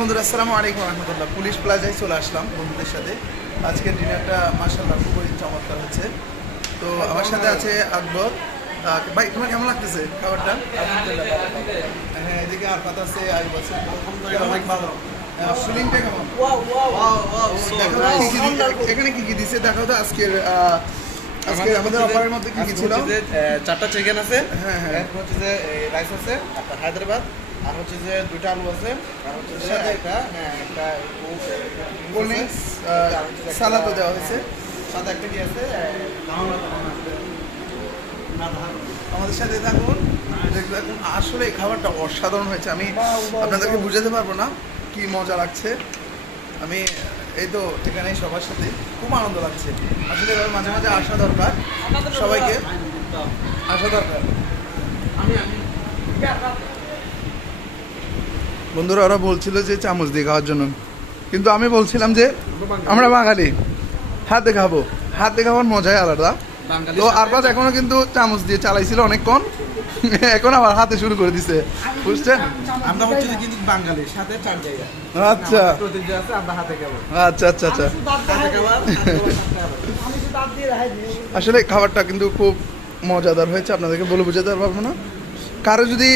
বন্ধুরা আসসালামু আলাইকুম রহমতুল্লাহ। পুলিশ প্লাজায় চলে আসলাম বন্ধুদের সাথে। আজকের ডিনারটা মাসাল্লাহ খুবই চমৎকার হচ্ছে। তো আমার সাথে আছে আকবর। ভাই তোমার কেমন লাগতেছে খাবারটা? হ্যাঁ এদিকে আর কথা আছে। আই বলছে অনেক ভালো। ফিলিংটা কেমন? এখানে কি কি দিছে? দেখো তো আজকের আজকে আমাদের অফারের মধ্যে কি কি ছিল? চারটা চিকেন আছে হ্যাঁ, হ্যাঁ। হচ্ছে যে রাইস আছে আপনার হায়দ্রাবাদ আর হচ্ছে যে দুইটা আলু আছে আর হচ্ছে যে একটা হ্যাঁ একটা কোল্ড ড্রিঙ্কস সালাদও দেওয়া হয়েছে। সাথে একটা কি আছে আমাদের সাথে থাকুন দেখতে থাকুন। আসলে এই খাবারটা অসাধারণ হয়েছে। আমি আপনাদেরকে বুঝাতে পারব না কি মজা লাগছে। আমি এই তো এখানে সবার সাথে খুব আনন্দ লাগছে। আসলে এবার মাঝে মাঝে আসা দরকার সবাইকে। আসা দরকার। বন্ধুরা ওরা বলছিল যে চামচ দিয়ে খাওয়ার জন্য। কিন্তু আমি বলছিলাম যে আমরা বাঙালি হাতে খাব। হাতে খাওয়ার মজাই আলাদা। তো আরবাজ এখনও কিন্তু চামচ দিয়ে চালাইছিল অনেকক্ষণ। এখন আবার হাতে শুরু করে দিছে। বুঝছেন? আমরা হচ্ছে কিন্তু বাঙালির সাথে চার জায়গা। আচ্ছা। আচ্ছা আচ্ছা আচ্ছা। আসলে খাবারটা কিন্তু খুব মজাদার হয়েছে আপনাদেরকে বলে বোঝাতে পারব না। কারও যদি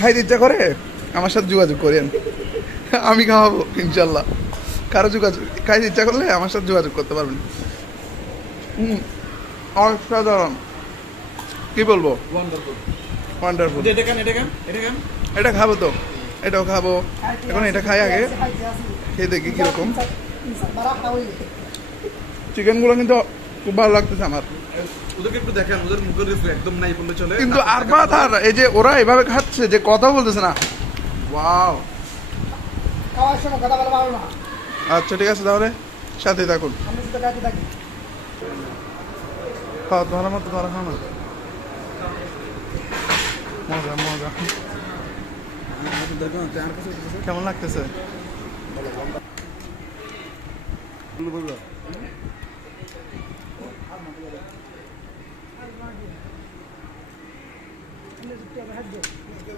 খাইতে ইচ্ছা করে? আমার সাথে যোগাযোগ করেন। আমি খাওয়াবো ইনশাল্লাহ। কারও যোগাযোগ খাইতে ইচ্ছা করলে আমার সাথে যোগাযোগ করতে পারবেন। হুম অসাধারণ। কি বলব? ওয়ান্ডারফুল ওয়ান্ডারফুল এটা কেন এটা কেন এটা কেন? এটা খাব তো। এটাও খাব। এখন এটা খাই আগে। খেয়ে দেখি কীরকম। চিকেনগুলো কিন্তু খুব ভালো লাগতেছে আমার। ওদেরকে একটু দেখেন ওদের মুখের একদম নাই বললে চলে। কিন্তু আর এই যে ওরা এভাবে খাচ্ছে যে কথা বলতেছে না। ওয়াও। আচ্ছা ঠিক আছে তাহলে সাথে থাকুন। আমরা শুধু কাজে থাকি। খাও তোমার মতো তোমার খাও না। মজা মজা। কেমন লাগতেছে? ಅದು ಮಾಡಿ